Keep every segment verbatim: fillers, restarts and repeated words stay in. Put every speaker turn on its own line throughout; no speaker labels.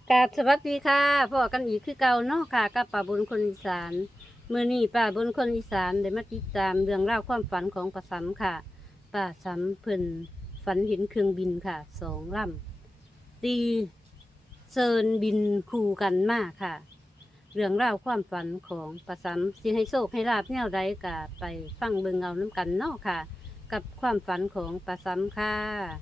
กราบสวัสดีค่ะพ่อกันอีกคือเก่าเนาะค่ะกับป้าบุญคนอีสานมื้อนี้ป้าบุญคนอีสานได้มาติดตามเรื่องราวความฝันของป้าสำค่ะป้าสำเพิ่นฝันเห็นเครื่องบินค่ะสองลำตีเซินบินคู่กันมาค่ะ เรื่องราวความฝันของป้าสำสิให้โชคให้ลาบแนวใดก็ไปฟังเบิ่งเอาน้ำกันเนาะค่ะ กับความฝันของป้าสำค่ะ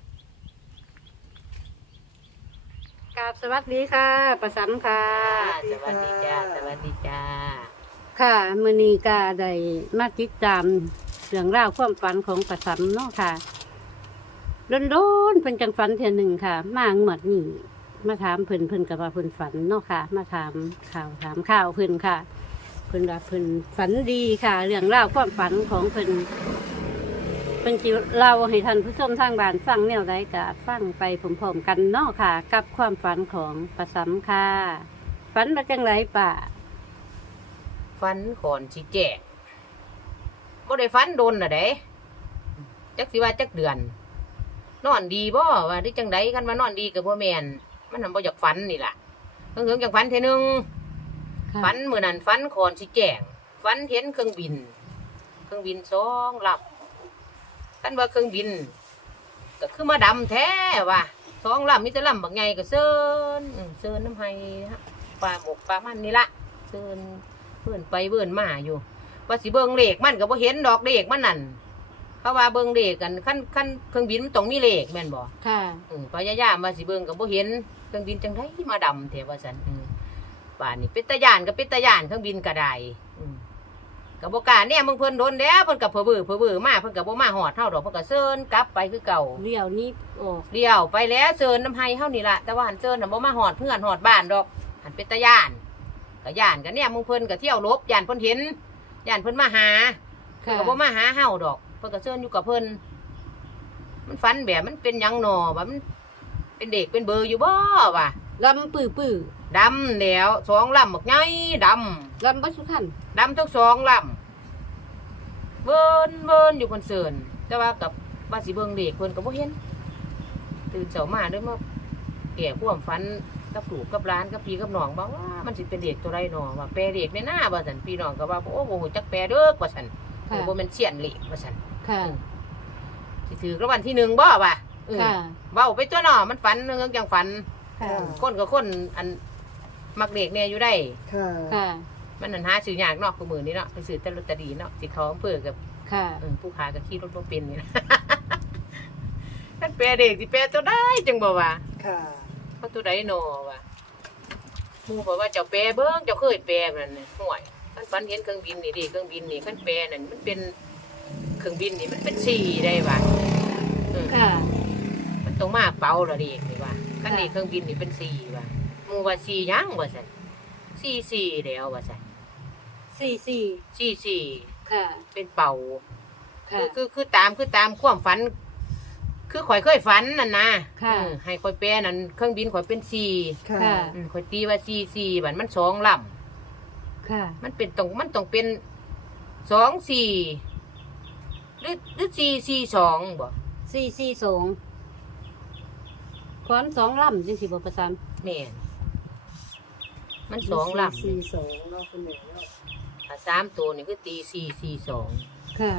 กราบสวัสดีค่ะป้าสำค่ะ
สวัสดีจ้าสวัสดีจ้า
ค่ะมื้อนี้ก็ได้มาติดตามเรื่องราวความฝันของป้าสำเนาะค่ะโดนๆเพิ่นจังฝันเทื่อหนึ่งค่ะ มางวดนี้มาถามเพิ่นเพิ่นก็ว่าเพิ่นฝันเนาะค่ะ มาถามข่าวถามข่าวเพิ่นค่ะ เพิ่นว่าเพิ่นฝันดีค่ะ เรื่องราวความฝันของเพิ่นเพิ่นสิเล่าให้ท่านผู้ชมทางบ้านฟังแนวใดก็ฟังไปพร้อมๆกันเนาะค่ะ กับความฝันของป้าสำค่ะฝันว่าจังไรป้า
ฟันขอนสิแจกบ่ได้ฟันโดนน่ะเด้จักสิว่าจักเดือน นอนดีบ่ว่าที่จังไดกันว่านอนดีก็บ่แม่นมันน่ะบ่อยากฝันนี่ล่ะเพิ่งๆจังฝันเทื่อนึงฝันมื้อนั้นฝันขอนสิแจกฝันเห็นเครื่องบิน เครื่องบินสองลำคันว่าเครื่องบินก็คือมาดำแท้ว่ะสองลำมีแต่ลำบักใหญ่ก็เซินอื้อเซินน้ำไห้ฮะปลาหมกปลามันนี่ละเซินเบิ่นไปเบิ่นมาอยู่ว่าสิเบิ่งเลขมันก็บ่เห็นดอกเลขมันนั่นเขาว่าเบิ่งเลขกันคันคันเครื่องบินมันต้องมีเลขแม่นบ่
ค่ะ
อือพยายามว่าสิเบิ่งก็บ่เห็นเครื่องบินจังไดมาดำแท้ว่าซั่นอือบ้านนี้เป็นตาย่านก็เป็นตาย่านเครื่องบินก็ได้อือก็บ่กล้าแน่มึงเพิ่นโดนแล้วเพิ่นก็เผลอเบ้อเผลอเบ้อมาเพิ่นก็บ่มาฮอดเฮาดอกเพิ่นก็เซินกลับไปคือเก่า
เลี้ยวนี้ออก
เดี่ยวไปแล้วเซินน้ำไห้เฮานี่ล่ะแต่ว่าหันเซินน่ะบ่มาฮอดเพื่อนฮอดบ้านดอกหันเป็นตาย่านก็ย่านก็เนี่ยมึงเพิ่นก็เที่ยวลบย่านเพิ่นเห็นย่านเพิ่นมาหาเพิ่น
ค่ะ
ก็บ่มาหาเฮาดอกเพิ่นก็เซินอยู่กับเพิ่นมันฝันแบบมันเป็นหยังหนอว่ามันเป็นเด็กเป็นเบอร์อยู่บ่ว่ะ
ลำปื้อปื้อ
ดำแล้วสองลำบักใหญ่ดำ
ลำบัสุขัน
ดำทั้งสองลำเบิ่นเบิ่นอยู่เพิ่นเซินแต่ว่ากับว่าสิเบิ่งเด็กเพิ่นก็บ่เห็นตื่นเช้ามาเด้อมาแก่ความฝันกับลูกกับหลานกับพี่กับน้องบอกว่ามันสิเป็นเด็กตัวไรหนอว่าแปรเด็กในหน้าว่าซั่นพี่น้องก็ว่าโอ้โหจักแปรเด้อว่าซั่น
ค่ะ
บ่แม่นเสียนเหล็กว่าซั่น
ค่ะ
สิถือรางวัลที่หนึ่งบ่ว่ะเออ
ค่ะ
เว้าไปตัวน้อมันฝันเรื่องจังฝัน
ค่ะ
คนกับคนอันมักเด็กเนี่ยอยู่ได้
ค่ะ
ค่ะ
มันนั่นหาซื้อยากเนาะคือมื้อนี้เนาะไปซื้อแต่ลอตเตอรี่เนาะสิเขาอำเภอกับ
ค่ะ
เออผู้ค้าก็ขี่รถบ่เป็นนี่นะ นั่นแปรเด็กสิแปรตัวได้จังบ่ว่า
ค่ะ
เขาตัวใดหนอวะหมูบอกว่าเจ้าแปรเบิ้งเจ้าเคยแปรมันน่ะห่วยมันฝันเห็นเครื่องบินนี่ดิเครื่องบินนี่ขั้นแปรนั่นมันเป็นเครื่องบินนี่มันเป็นสี่ได้วะเออ
ค่ะ
มันต้องมาเป่าละดินี่วะขั้นนี้เครื่องบินนี่เป็นสี่วะหมูว่าสี่ยังวะสันสี่สี่แล้ววะสัน
สี่สี่
สี่สี่
ค่ะ
เป็นเป่า
ค่ะ
คือคือคือตามคือตามความฝัน คือข่อยเคยฝันนั่นนะ
ค่ะ
เออให้ข่อยแปรนั่นเครื่องบินข่อยเป็นสี่
ค่ะ
ค่ะ
อืมข่อยตีว่าสี่สี่บัดมันสองลำ
ค่ะ
มันเป็นตรงมันต้องเป็นสองสี่หรือหรือสี่สี่สองบ่
สี่สี่สองขวานสองลำจังสิบ่ประสาน
แม่นมันสองลำ
สี่สองเนาะคุณแม่เนาะ
ถ้าสามตัวนี่คือตีสี่สี่สอง
ค่ะ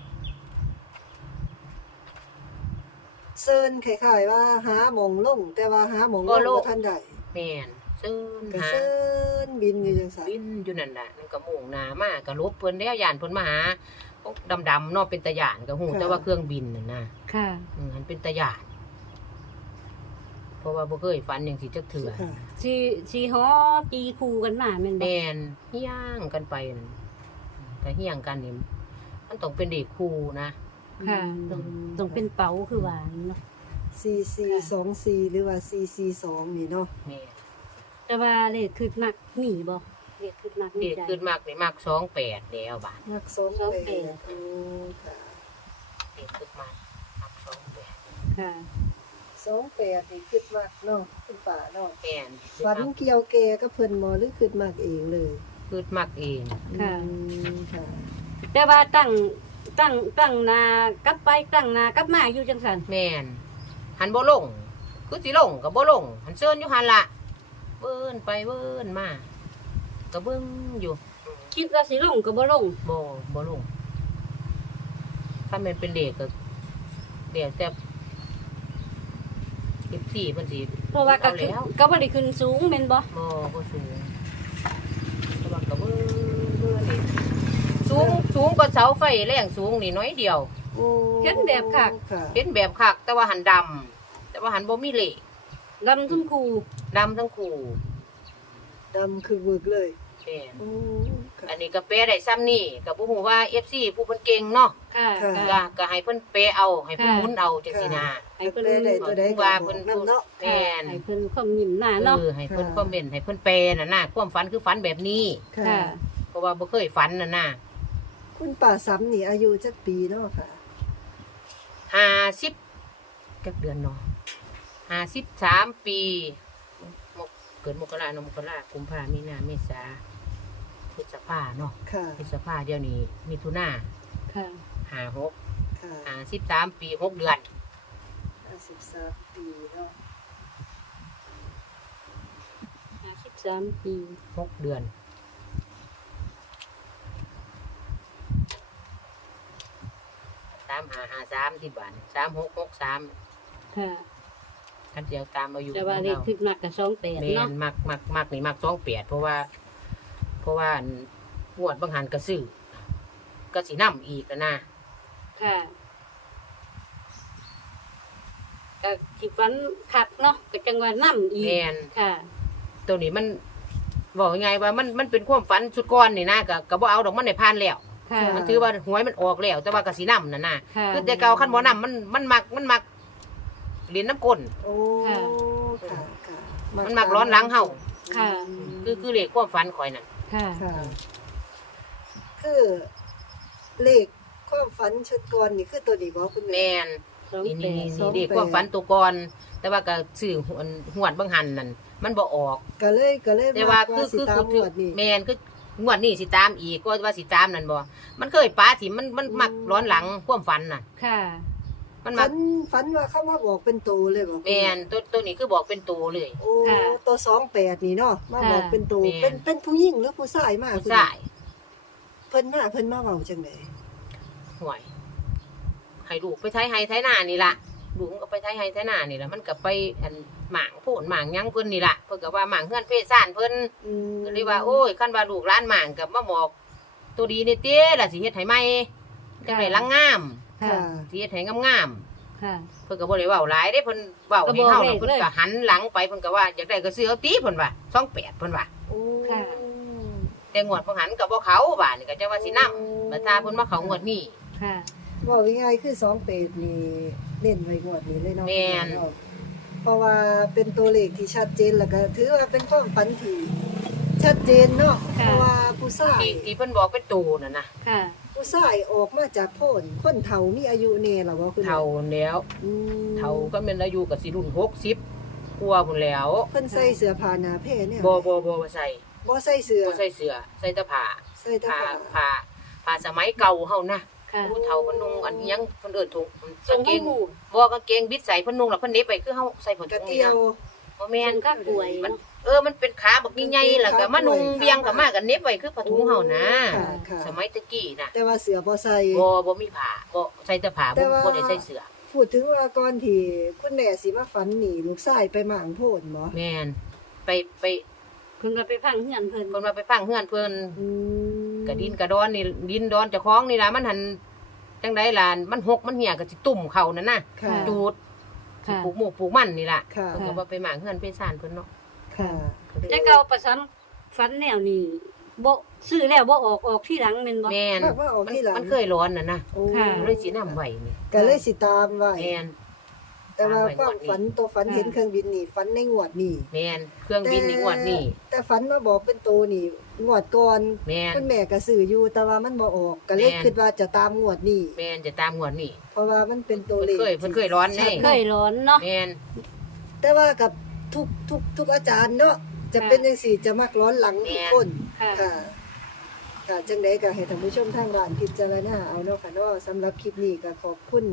เซินคล้ายๆว่าหาหมองลงแต่ว่าหาหมองลงบ่ทันได้
แม่นซึ่ง
ก็
หา
เซินบินอยู่จังซั่น
บินอยู่นั่นน่ะนั่นก็มุ่งหน้ามากก็ลบเพิ่นแล้วย่านเพิ่นมาหาพวกดำๆเนาะเป็นตะย่านก็ฮู้แต่ว่าเครื่องบินน่ะนะ
ค่ะ
อืมมันเป็นตะย่านเพราะว่าบ่เคยฝันจังสิจักเทื่อ
ค่ะ
สี่สี่หอตีคู่กันมาแม่นบ่
แม่นเฮี้ยงกันไปนั่นแต่เฮี้ยงกันนี่มันต้องเป็นเด็กคู่นะ
ค่ะต้องต้องเป็นเป๋าคือหวานเนาะ
สี่สี่สองสี่หรือว่าสี่สี่สองนี่เนาะ
แม่
แต่ว่าเลขคือมักหนีบ่เลขคือมัก
เด็ก
ใจ
ขึ้นมากนี่มากสองแปดแล้วบาท
มักสอง
สอง
แป
แป
ด
ด
อืมค่ะ
เด็กขึ้นมากมากสองแปด
ค่ะ
สองแปดนี่คิดมากเนาะคุณป่าเนาะ
แม่น
ฝันเกี่ยวแก่ก็เพิ่นบ่หรือคิดมากเองเลย
ขึ้นมากเอง
ค่ะ
อืมค่ะ
แต่ว่าตั้งตั้งตั้งหนากลับไปตั้งหนากลับมาอยู่จังสัน
แม่นหันบ่ลงคือสิลงกับบ่ลงหันเชิญอยู่หันละเบิ้นไปเบิ้นมาก็เบิ่งอยู่
คิดว่าสิลงก็บ่ลง
บ่บ่ลงถ้ามันเป็นเด็กก็เดี๋ยวแต่สิบสี่เพิ่นสิ
เพราะว่าก็
เอา
ขึ้น
แล้ว
ก็บ่ได้ขึ้นสูงแม่นบ่
บ่บ่สูงแต่ว่าก็เบิ่งเบิ่งนี่สูงสูงกว่าเสาไฟแรงสูงนี่น้อยเดียว
โอ้
เห็นแบบคัก
ค่ะ
เป็นแบบคักแต่ว่าหันดำแต่ว่าหันบ่มีเหล็ก
ดำทั้งคู่
ดำทั้งคู่
ดำคือบึกเลย
แม่น
โอ้ค่ะ
อันนี้ก็แปลได้ซ้ำนี่ก็บ่ฮู้ว่า เอฟ ซี ผู้เพิ่นเก่งเนาะ
ค่ะ
ค่ะ
ก็ก็ให้เพิ่นแปลเอาให้เพิ่น
ค่ะ
หมุนเอาจังซี่นะ
ให้เพิ่น
แปลได้ตัวใดก็
ว่า
บอ
เพิ่
ก
น
นำเนาะ
แม่น
ให้เพิ่นความยิ้มหน้าเนาะ
เออให้เพิ่นคอมเมนต์ให้เพิ่นแปลน่ะนะความฝันคือฝันแบบนี้
ค่ะ
ค่ะ
เพราะว่าบ่เคยฝันน่ะนะ
คุณป้าซ้ำนี่อายุจักปีเนาะค่ะ
ห้าสิบจักเดือนเนาะห้าสิบสามปีมกเกิดมกราเนาะมกรากุมภามีนาเมษาพฤษภาเนาะ
ค่ะ
พฤษภาเดี๋ยวนี้มิถุนา
ค่ะ
ห้าหก
ค่ะ
ห้าสิบสามปีหกเดือน
ห้าสิบสามปีเนาะ
ห้าสิบสามปี
หกเดือนสามห้าห้าสามที่บ้านสามหกหกสาม
ค่ะ
คันเดียวตามมาอยู่
แต่ว่าเลขทึกมักก็สองแปด
แม่
เนาะ
นมักมักมักนี่มักสองแปดเพราะว่า เพราะว่าหวดบางหันกระซื้อก็สินำอีกแล้วนะ
ค่ะก็สิฟันคักเนาะก็จังว่านํอีก
แม่น
ค่ะ
ตัวนี้มันบอกยังไงว่ามันมันเป็นความฝันชุดก้อนนี่นะก็ก็บ่เอาดอกมันได้ผ่านแล้ว
ค่ะ
มันถือว่าหวยมันออกแล้ว แต่ว่ากสินำนั่นน่ะ
ค่ะ
คือแต่เก่าคันบ่นำมันมันมักมันมักเรียนน้ำก้น
โอ้
ค่ะ
ค่ะค่ะ
มันมักร้อนหลังเฮา
ค่ะ
คือคือเลขความฝันข่อยนั่น
ค่ะ
ค่ะ คือเลขความฝันชุดก่อนนี่คือตัวนี้บ่คุณแม่
แม่น
สอง
นี่
แป
นี่
ด
นี่
สองแปด
เลขความฝันตัวก่อนแต่ว่าก็ซื้อหวนหวดบางหันนั่นมันบ่ออก
ก็เลยก็เลย
แต่ว่า
มัก
คือ
สิ
คือ
ตา
คื
ม
อง คือ
วดนี่
แมนคืองวดนี้สิตามอีกก็ว่าสิตามนั่นบ่มันเคยป้าที่มันมันมักร้อนหลังความฝันน่ะ
ค่ะ
มันมั
ฝั
ก
นฝันว่าเขามาบอกเป็นตัวเลยบ่คุณ
แมนตัวตัวนี้คือบอกเป็นตัวเลย
โอ้
ค่ะ
ตัวสองแปดนี่เนาะมาบอก
ค่ะ
เป็นตัว
แม่น
เป็นเป็นผู้หญิงหรือผู้ชายมา
ผู้
คุณ
ชาย
เพิ่นมาเพิ่นมาเว้าจังได๋
ห่วยให้ลูกไปไทยไฮไทยหน้านี่ล่ะลูกมันก็ไปไทยไฮไทยหน้านี่ล่ะมันก็ไปอันหมางโพนหมางหยังเพิ่นนี่ล่ะเพิ่นก็ว่าหมางเฮือนเพศซ่านเพิ่น
อืม
ก็เลยว่าโอ้ยคันว่าลูกหลานหมางก็มาบอกตัวดีนี่เต้ล่ะสิเฮ็ดให้ใหม่จังได๋ลังงาม
ค่ะ
ค่ะ
สิเฮ็ดให้งามๆ
ค่ะ
เพิ่นก็บ่ได้เว้าหลายเด้เพิ่นเว้าให้เฮาน่ะ
ก็บอกเลข
เพิ่น
เลย
ก็หันหลังไปเพิ่นก็ว่าอยากได้ก็ซื้อเอาติเพิ่นว่าสองแปดเพิ่นว่า
โอ้
ค่ะ
แต่งวดเพิ่นหันก็บ่เขาบาดนี่ก็จะว่าสินำบัดถ้าเพิ่นมาเขางวดนี้
ค่ะ
เว้าง่ายๆคือสองแปดนี่เน้นไว้งวดนี้เลยเนาะ
แม่น
เนาะเพราะว่าเป็นตัวเลขที่ชัดเจนแล้วก็ถือว่าเป็นความฝันที่ชัดเจนเนาะเพ
ค่ะ
ราะว่าผู้ชาย
ที่ที่เพิ่นบอกเป็นตูน่ะนะ
ค่ะ
ผู้ชายออกมาจากโพ่นคนเฒ่ามีอายุแน่ล่ะบ่คุณ
เฒ่าแล้ว
อืม
เฒ่าก็แม่นอายุก็สิรุ่นหกสิบกว่าพุ่นแล้ว
เพิ่นใส่เสื้อผ้าหนาแพร่เนี่ย
บ่บ่บ่บ่ใส่
บ่ใส่เสื้อ
บ่ใส่เสื้อใส่แต่ผ้า
ใส่แต่
ผ้า
ผ้า
ผ้าผ้าสมัยเก่าเฮานะ
ค่ะ
ผู้เฒ่าเพิ่นนุ่งอันอิหยังเพิ่นเอิ้นถุง
ทร
กาง งเก
ให้
ง
หมู่
บ่กางเกงบิดใส่เพิ่นนุ่งแล้วเพิ่นเหน็บไปคือเฮาใส่ผล
กระ
ถุง
เตี
นี่
ย
นะ
ว
บ่แม่
แม่
น
นก็ป่วย
มันเออ มันเป็นขาบักใหญ่ๆแล้วก็มานุ่งเบียงกับมากันเน็บไว้คือผ้าถุงเฮานะ
ค่ะค่ะ
สมัยตะกี้น่ะ
แต่ว่าเสื้อบ่ใส่
บ่บ่มีผ้าบ่ใส่แต่ผ้า
แต่
บ่
ว่า
บ่ได้ใส่เสื้อ
พูดถึงว่าก่อนที่คุณแม่สิมาฝันนี่ลูกชายไปหมางโพ่นบ่
แม่นไปไป
เพิ่นก็ไปฟังเฮือนเพิ่น
เพิ่นว่าไปฟังเฮือนเพิ่น
อืม
กระดินกระดอนนี่ดินดอนเจ้าของนี่ล่ะมันหันจังไดล่ะมันหกมันเหี่ยก็สิตุ่มเข้านั่นน่ะ
ค่ะ
จูดสิ
ค่ะ
ปลูกหมูกปลูกมันนี่ล่ะ
ค่ะ
เพิ่นก็ว่าไปหมางเฮือนไปซ่านเพิ่นเนาะ
ค่ะ
แต่เก่าประสานฝันแนวนี้บ่ซื้อแล้วบ่ออกออกที่หลังแม่นบ่
แม่น
มากว่าออก
มัน
ที่หลัง
มันเคยร้อนน่ะนะ
โอ้
ค่ะ
เลยสินำไว้นี่
ก็เลยสิตามไว้
แม่น
แต่ว่า
ตามไว้
ความฝันตัวฝัน
ค่ะ
เห็นเครื่องบินนี่ฝันในงวดนี่
แม่นเครื่องบินนี่งวดนี่
แต่ฝันมาบอกเป็นตัวนี่งวดก่อน
แม่น
คุณแม่ก็ซื้ออยู่แต่ว่ามันบ่ออกก็เลย
แม่น
คิดว่าจะตามงวดนี้
แม่นจะตามงวดนี่
เพราะว่ามันเป็นตัว
เพิ่น
เลข
เคยเพิ่นเคยร้อนแน่
เคยร้อนเนาะ
แม่น
แต่ว่ากับทุกทุกทุกอาจารย์เนาะจะ
ค่ะ
เป็นจังซี่จะมักร้อนหลังทุกคน
ค่ะ
ค่ะค่ะจังได๋ก็ให้ท่านผู้ชมทางบ้านพิจารณาเอาเนาะค่ะเนาะสำหรับคลิปนี้ก็ขอบคุณ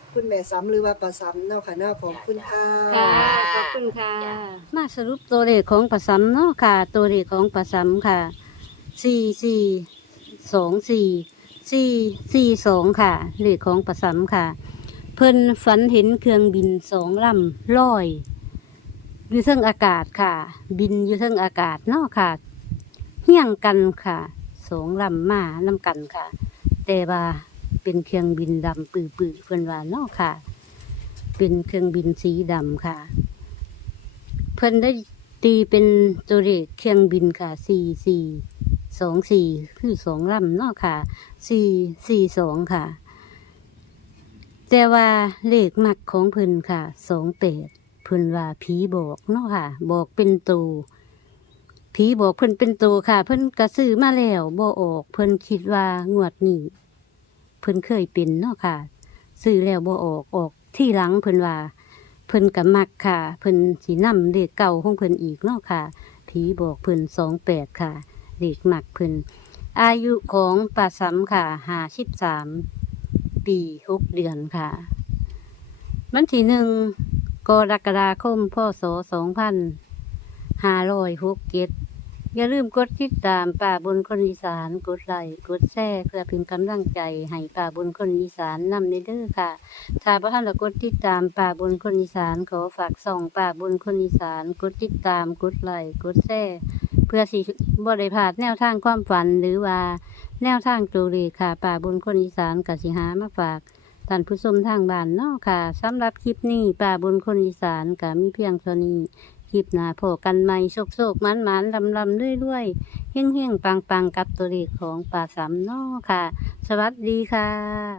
คุณแม่ซ้ำหรือว่าป้าซ้ำเนาะค่ะเนาะขอบคุณค่ะ
ค่ะ ขอบคุณค่ะ มาสรุปตัวเลขของปลาซ้ำเนาะค่ะ ตัวเลขของปลาซ้ำค่ะสี่สี่สองสี่สี่สี่สองค่ะ เลขของปลาซ้ำค่ะ เพิ่นฝันเห็นเครื่องบินสองลำลอยอยู่เทิงอากาศค่ะ บินอยู่เทิงอากาศเนาะค่ะเฮี้ยงกันค่ะสองลำมานำกันค่ะ แต่ว่าเป็นเครื่องบินดำปื้อๆเพิ่นว่าเนาะค่ะ เป็นเครื่องบินสีดำค่ะ เพิ่นได้ตีเป็นตัวเลขเครื่องบินค่ะสี่สี่สองสี่คือสองลำเนาะค่ะสี่สี่สองค่ะ แต่ว่าเลขมักของเพิ่นค่ะสองแปดเพิ่นว่าผีบอกเนาะค่ะ บอกเป็นตัวผีบอกเพิ่นเป็นตัวค่ะ เพิ่นกระซื้อมาแล้วบ่ออก เพิ่นคิดว่างวดนี้เพิ่นเคยเป็นเนาะค่ะ ซื้อแล้วบ่ออกออกที่หลังเพิ่นว่า เพิ่นก็มักค่ะ เพิ่นสินำเลขเก่าของเพิ่นอีกเนาะค่ะผีบอกเพิ่นสองแปดค่ะเลขมักเพิ่นอายุของป้าสำค่ะห้าสิบสามปีหกเดือนค่ะวันที่หนึ่งกรกฎาคมพศสองพันห้าร้อยหกเจ็ดอย่าลืมกดติดตามป่าบนคนอีสานกดไลค์กดแชร์เพื่อเป็นกำลังใจให้ป่าบนคนอีสานนำในเด้อค่ะ ถ้าพระท่านกดติดตามป่าบนคนอีสานขอฝากส่องป่าบนคนอีสานกดติดตามกดไลค์กดแชร์เพื่อสิบ่ได้พลาดแนวทางความฝันหรือว่าแนวทางตัวเลขค่ะป่าบนคนอีสานกสิหามาฝากท่านผู้ชมทางบ้านเนาะค่ะสำหรับคลิปนี้ป่าบนคนอีสานก็มีเพียงเท่านี้คลิปหน้าพบกันใหม่โชคๆมันๆลำๆเรื่อยๆเฮงๆปังๆกับตัวเลขของป่าสามเนาะค่ะ สวัสดีค่ะ